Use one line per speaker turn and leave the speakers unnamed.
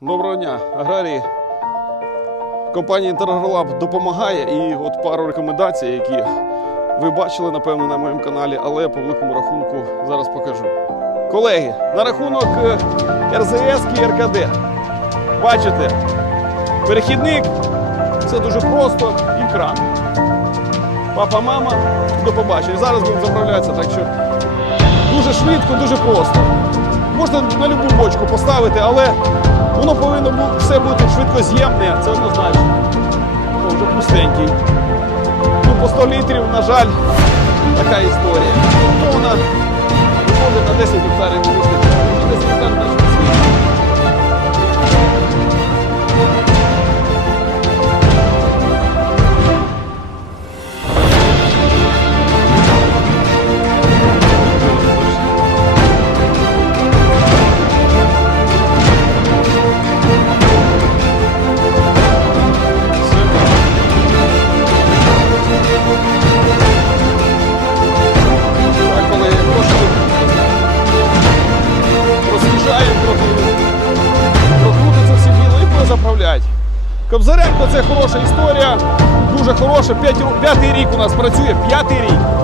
Доброго дня, аграрії. Компанія Інтергролаб допомагає і от пару рекомендацій, які ви бачили, напевно, на моєму каналі, але по великому рахунку зараз покажу. Колеги, на рахунок е, РЗС і РКД. Бачите, перехідник це дуже просто і кран. Папа, мама, до побачення. Зараз будемо заправлятися, так що дуже швидко, дуже просто. Можна на любу бочку поставити, але воно повинно все бути швидкоз'ємне, це однозначно. О, вже пустенький. Ну, по 100 літрів, на жаль, така історія. Тона Кобзаренко це хороша історія, дуже хороша. П'ятий рік у нас працює, п'ятий рік.